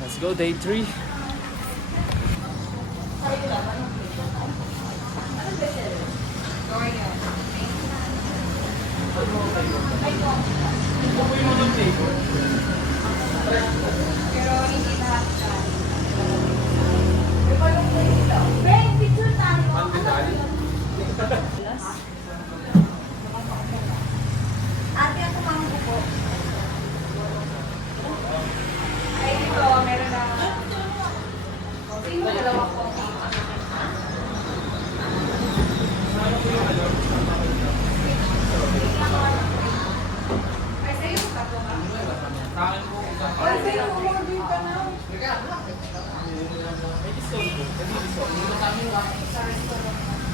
Let's go, day 3. Ate, ako mangko po. Ay, dito, meron na. Sino dalawa po? Ay, sa'yo ka po. Ay, sa'yo, umorder ka na.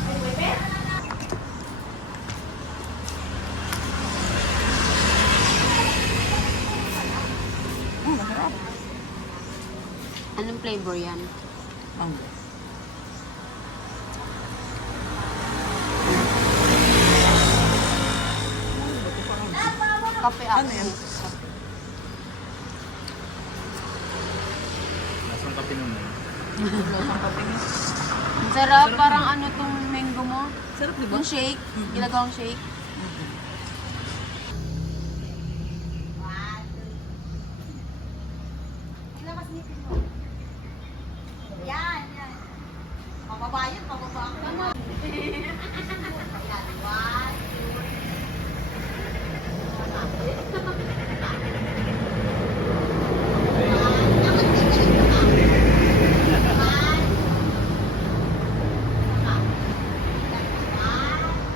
Ay, pwede? Anong flavor yan? Mango. Kape ako. Ano yan? Lasang kape naman. Ang sarap, parang ano tong mango mo? Sarap, di ba? Yung shake, ginagawang shake. Ilabas ngipin mo. Yan, yan. Pababa yun, pababa ako.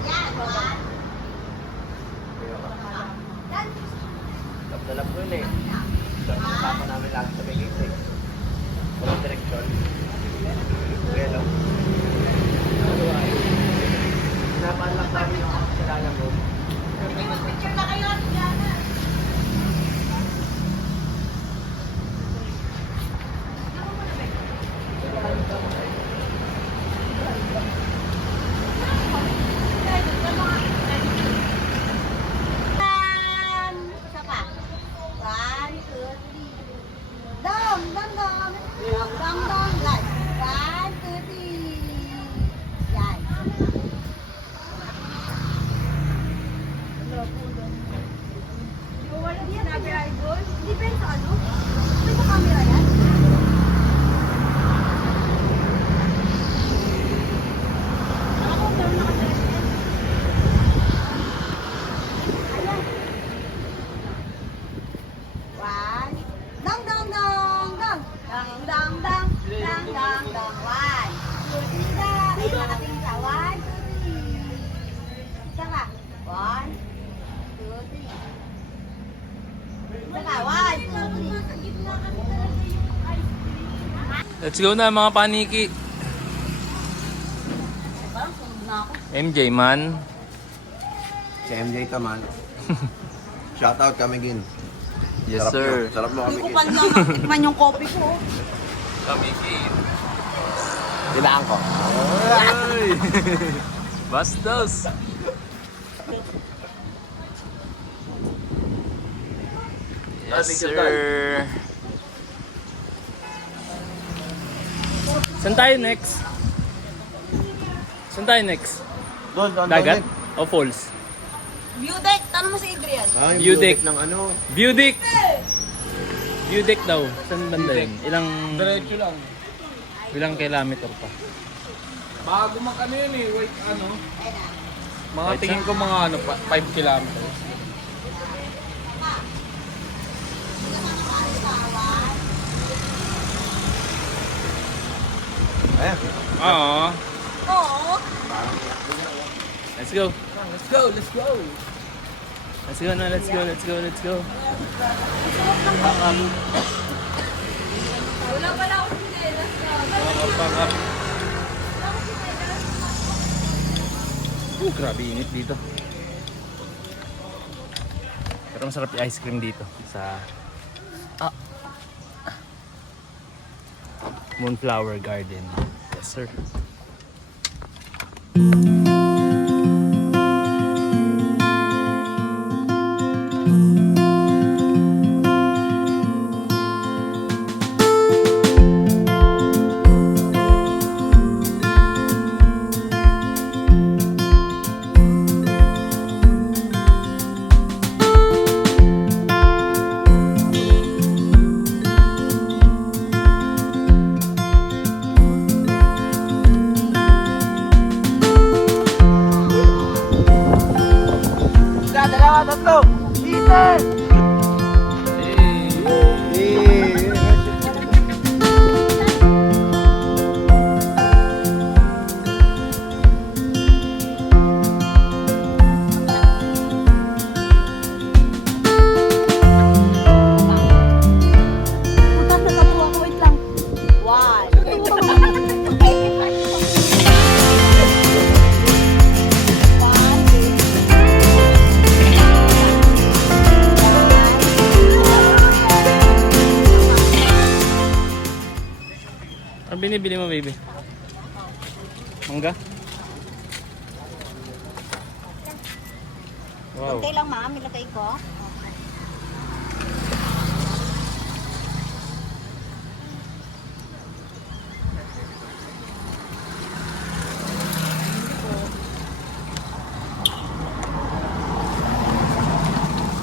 Yan, 1, 2, 3. Dalap ko yun eh. Kasama namin lahat sa may gate eh. Walang direksyon. Kaya lang. Sinapan lang namin yung kasalanan ko. Picture na kayo, Diana. Isa pa. 1, 2, 3. Dong, dong, dong. Dong, dong, dong. Like. 1, 2, 3. Yan. Wala din sinabi idol. Depende sa ano. May sa camera yan. Ako, meron naka-tested. Ayan. 1. Dang, dang, dang, dang. Dang, dang, dang. Dang, dang, dang. 1, 2, 3, dang. Ay, nakatingin ka. 1, 2, 3. Isa ka. 1, 2, 3. Isa ka. 1, 2, 3. Let's go na mga paniki. MJ man. Si MJ Taman. Shoutout kami gin. Yes sir. Sarap mo kami Hindi ko gin. pa lang natikman yung coffee ko. Kamiki. Dinaan ko. Ay! Bastos. Yes sir. Saan tayo next? Saan tayo next? Doon, doon, Dagat? doon. O falls? View deck. Tanong mo si Adrian. Yung View view deck. deck ng ano. View deck! View deck daw. Saan banda yun? Diretso lang. Ilang kilometer pa? Bago mag ano yun eh, wait ano. Mga Wait, tingin ko mga ano, 5 kilometers. Ayan. Oo. Oo. Let's go. Let's go, let's go! Let's go na, let's go, let's go, let's go. Wala pala akong sinelas ka. Pack up. Grabe init dito. Pero masarap yung ice cream dito sa Moonflower Garden. Yes, sir. Dalawa, tatlo! Peter! Putas na tapo ako. Wait lang. 1. Ano binibili mo, baby? Mangga? Wow. Okay lang, ma'am. Ilagay ko.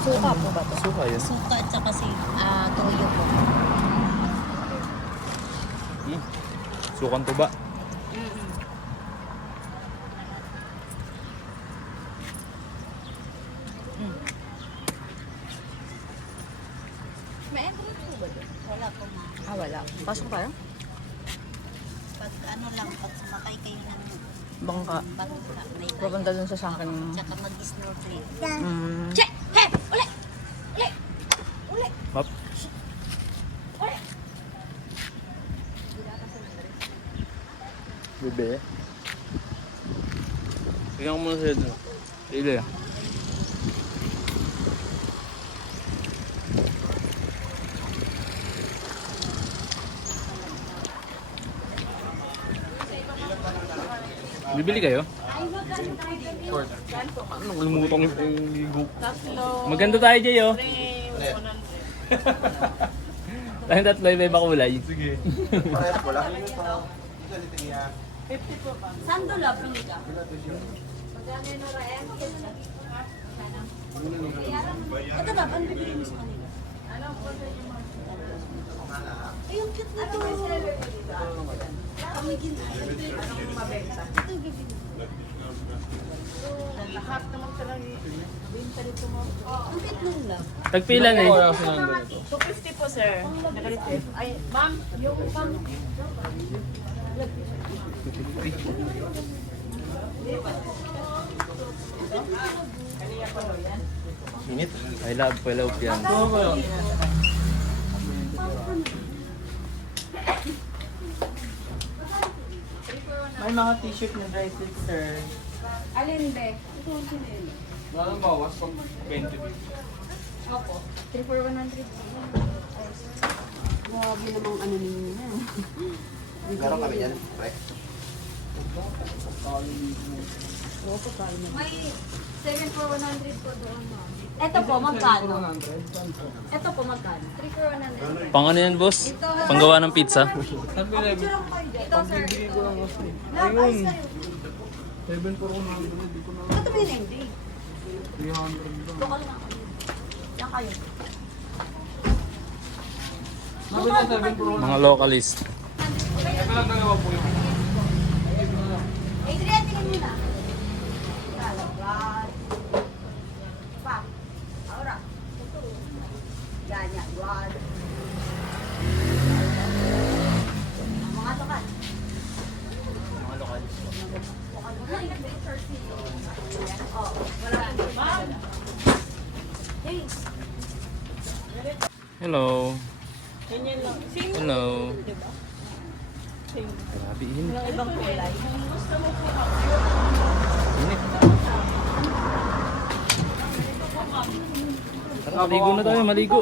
Suka po ba ito? Suka yan. Suka at saka toyo po. Sukang tuba. May envelope po ba doon? Wala po, ma'am. Ah, wala. Pasok tayo? Pag ano lang, pag sumakay kayo ng Bangka. bangka, may Pupunta dun sa sangkin. tsaka mag-snorkeling. Mm. Check! Hey! Uli! Uli! Uli! Map. Bebe. Tingnan ko muna sa'yo doon. Ile. Bibili kayo? Short. Ano, lumutong yung ligo. Maganda tayo, Jay, oh. Tayong tatlo, iba-iba kulay. Sige. Parehas ko lang. Sando love ni ka? Ito na, ano bibili mo sa kanila? Ay, yung cute na to. Kami ginaya. Ito yung bibili. Lahat naman talaga. Binta dito mo. Ang cute nung love. Tagpilan eh. 250 po, sir. Nakalipid. Ay, ma'am, yung pang... Init. I love Pelopian. May mga t-shirt na dry fit, sir. Alin be? Wala nang bawas pag 20 big. Opo. 3 for 100. Grabe namang ano ninyo. Meron kami yan, pre. May 7 for 100 po doon, ma'am. Ito po, magkano? Ito po, magkano? 3 for 100. Pang ano yan, boss? Panggawa ng pizza? Ito, sir. Ito. Love, ice kayo. 7 for 100, hindi ko na Ito ba yung name day? 300 Lokal na kayo. Yan kayo. Sabi niya 7 for 100. Mga localist. Teka lang, dalawa po yung... Adrian, tingin mo na. Talaga. Pa. Ahora. Ganyan. One. Mga lokal. Mga lokal. Oh, wala. Hey. Hello. Hello. Grabe init. Ibang kulay. Init. Maligo na tayo, maligo.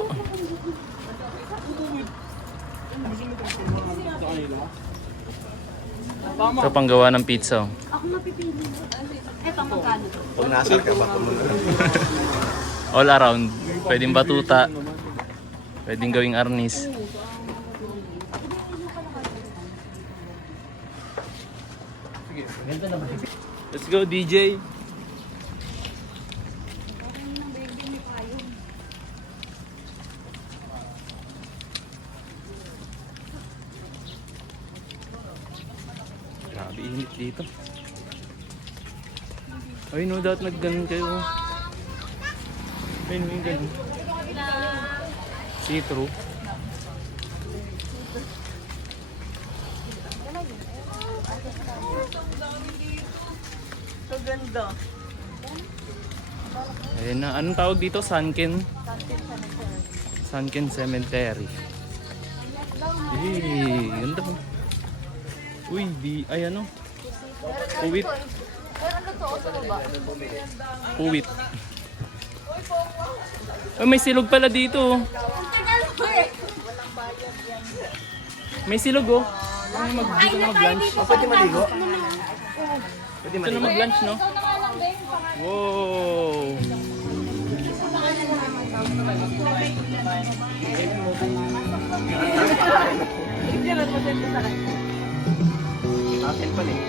Ito panggawa ng pizza. Ako mapipili. Eto, magkano to? Pag nasar ka, bato mo na. All around. Pwedeng batuta. Pwedeng gawing arnis. Let's go, DJ. Grabe init dito. Ay no, dapat nagganon kayo. Ay no, yung ganon. See-through. So ganda. Ayun na, anong tawag dito? Sunken? Sunken Cemetery. Eh, ganda po. Uy, ay ano? Puwit. Puwit. Ay, may silog pala dito. May silog oh. Ay, dito na mag-lunch. Pwede maligo? Pwede Dito na maligo? mag-lunch, no? Wow! Akin pa eh.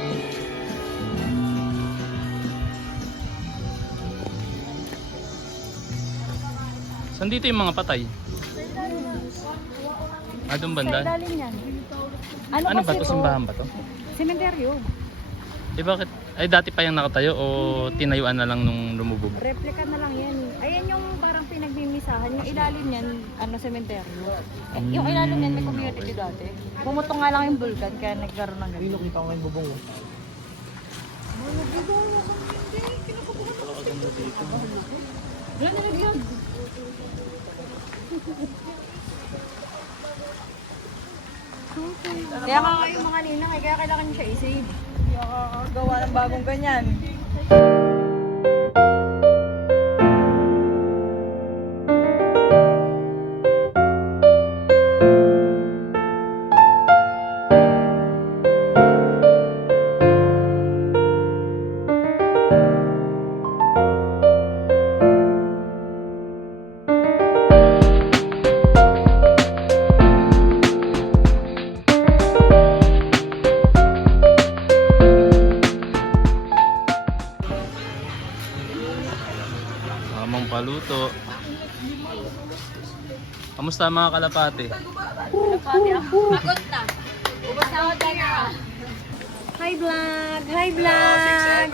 Saan dito yung mga patay? Ah, doon banda? Ilalim yan. Ano ba to? Simbahan ba to? Sementeryo. Eh bakit? Ay dati pa yung nakatayo o tinayuan na lang nung lumubog? Replika na lang yan. Ayan yung parang pinagmimisahan. Yung ilalim yan, ano, sementeryo. Yung ilalim yan, may community dati. Pumutong nga lang yung vulkan, kaya nagkaroon ng ganito. Kita ko yung bubong mo. Kaya nga yung mga ninang, kaya kailangan nyo siya i-save. Gawa ng bagong ganyan. Mamang paluto. Kamusta mga kalapate? Pagod na. Ubasawad na. Hi vlog! Hi vlog!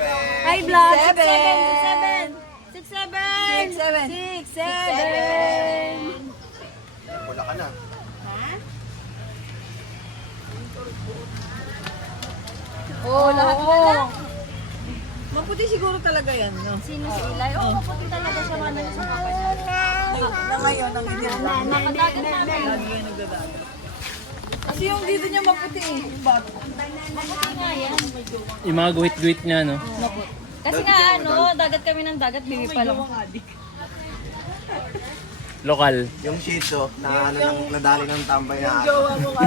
Hi vlog! 6'7". Wala ka na. Oh, lahat na lang. Maputi siguro talaga yan, no? Sino si Eli? Oo, maputi talaga siya man sa papa niya. Na ngayon, ang hindi na Nakadagat namin. lagi yan nagdadagat. Kasi yung dito niya maputi eh, yung bato. Maputi nga yan. Yung mga guhit-guhit niya, no? Kasi nga ano, dagat kami ng dagat, baby pa lang. Lokal. Yung shih tzu na ano nang nadali ng tambay na aso. Jowa mo ka.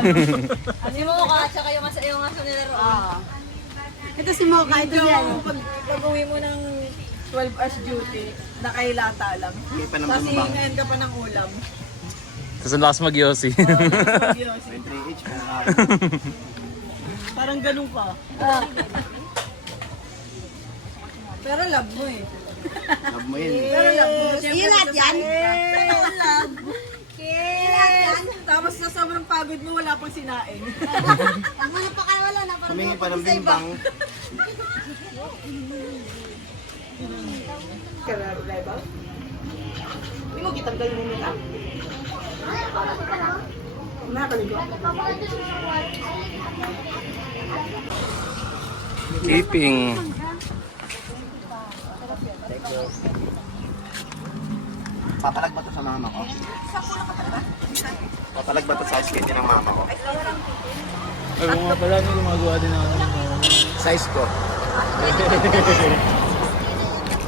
Ano mo ka, tsaka yung aso nilaro. Ito si Mocha, ito yan. Pag-uwi mo ng 12 hours duty, nakailata lang. Hindi pa ng Kasi bambang. ngayon ka pa ng ulam. Tapos ang lakas mag-yosi. 28 ka na. Parang ganun ka. Pero love mo eh. Love mo yun. Pero love mo. Ilat yan? Love. Ilat yan? Tapos sa sobrang pagod mo, wala pang sinaing. Ang mga pa kaya wala na. Humingi pa ng bimbang. Hindi mo kitanggal mo nila. Nakaligo. Keeping. Papalag ba to sa mama ko? Papalag ba to sa ice cream ng mama ko? Ay, mga pala, may gumagawa din ako. Size ko.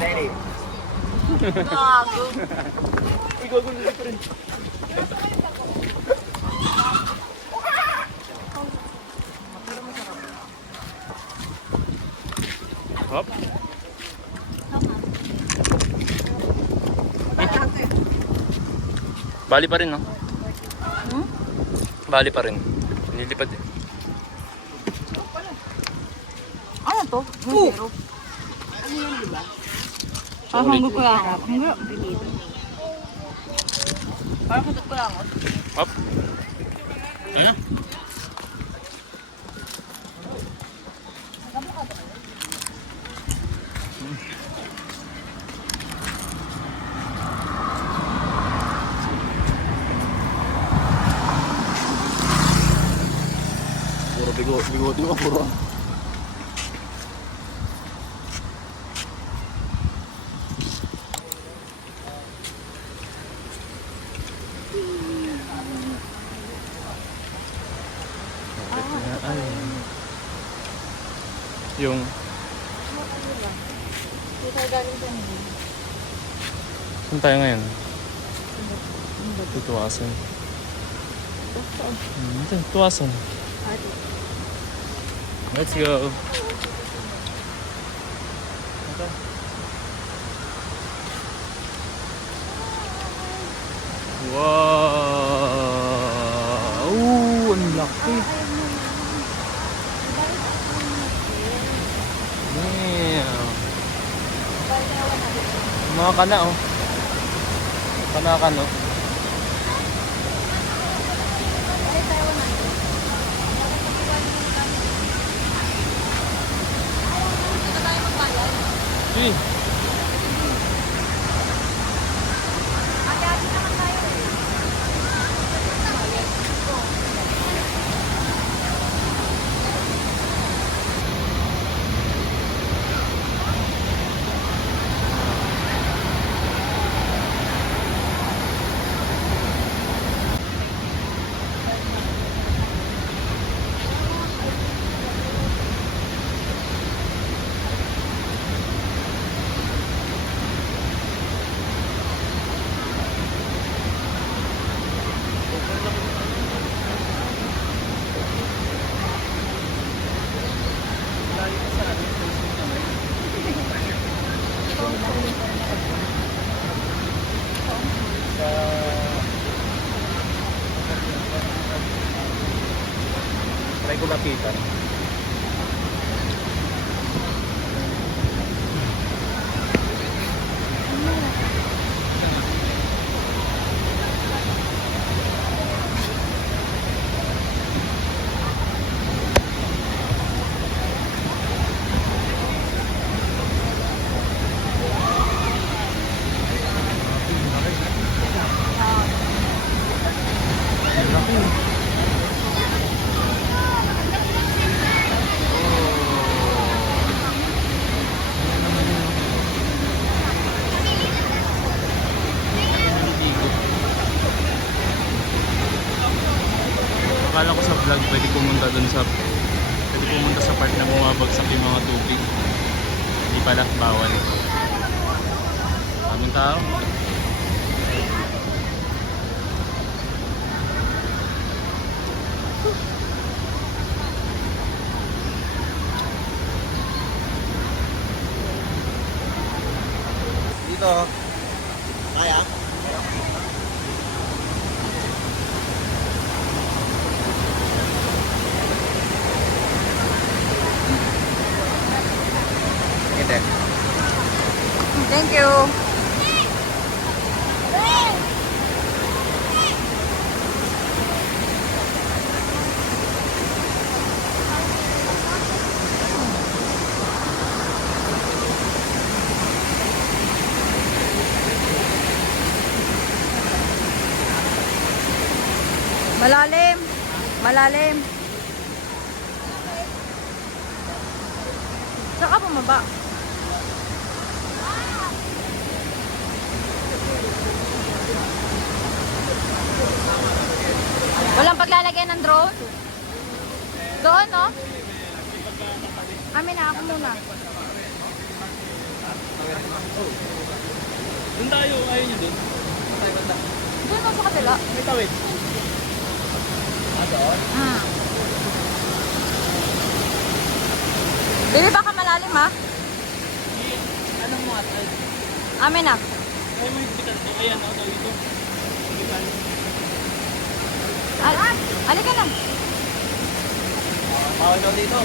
Ready? Uy, gago, dito rin. Hop. Bali pa rin, no? Bali pa rin. Nilipad eh. Ano to? Zero. Parang hanggang ko lang ako. Hanggang. Parang hanggang ko lang ako. Hop. Ayan na. Puro bigote mo, puro. Yung saan tayo ngayon? Tuwasan. Tuwasan. Let's go. Wow! Ang laki. Damn. Mga kana oh. Kanakan oh. Uy. Try ko lapitan. Akala ko sa vlog pwede pumunta sa part na bumabagsak yung mga tubig. Hindi pala, bawal. Daming tao. Dito. Kaya? Hindi. Thank you. Malalim. Malalim. Saka bumaba. Walang paglalagay ng drone? Doon, no? Amin na, ako muna. Doon tayo, ayaw nyo doon. Doon mo sa kabila. May tawid. Baby, baka malalim ha. Anong mga tawid? Amin na. Ay, may bitan to. Ayan, ako tawid ito. Bitan. Alika na. Bawal daw dito.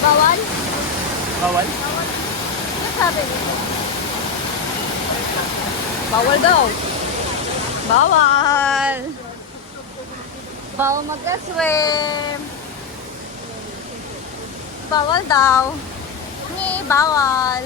Bawal? Bawal? Ano sabi nito? Bawal daw. Bawal. Bawal mag-swim. Bawal daw. Ni, bawal.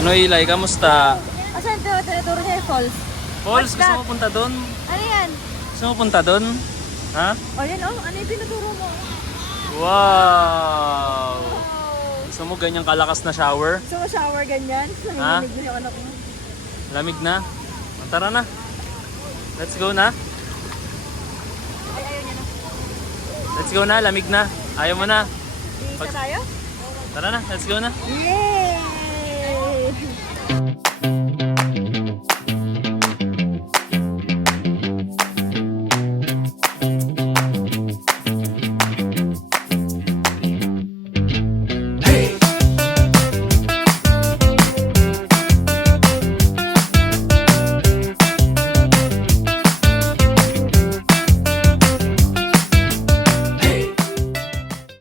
Ano Eli, kamusta? Asan ito? Tinuturo niya yung falls. Falls, gusto mo punta doon? Ano yan? Gusto mo punta doon? Ha? O yan oh, ano yung tinuturo mo? Wow! Gusto mo ganyang kalakas na shower? So, shower ganyan. Ha? Nanginginig yung anak mo. Lamig na? Tara na. Let's go na. Ay, ayaw niya na. Let's go na, lamig na. Ayaw mo na. Iisa tayo? Tara na, let's go na. Yay!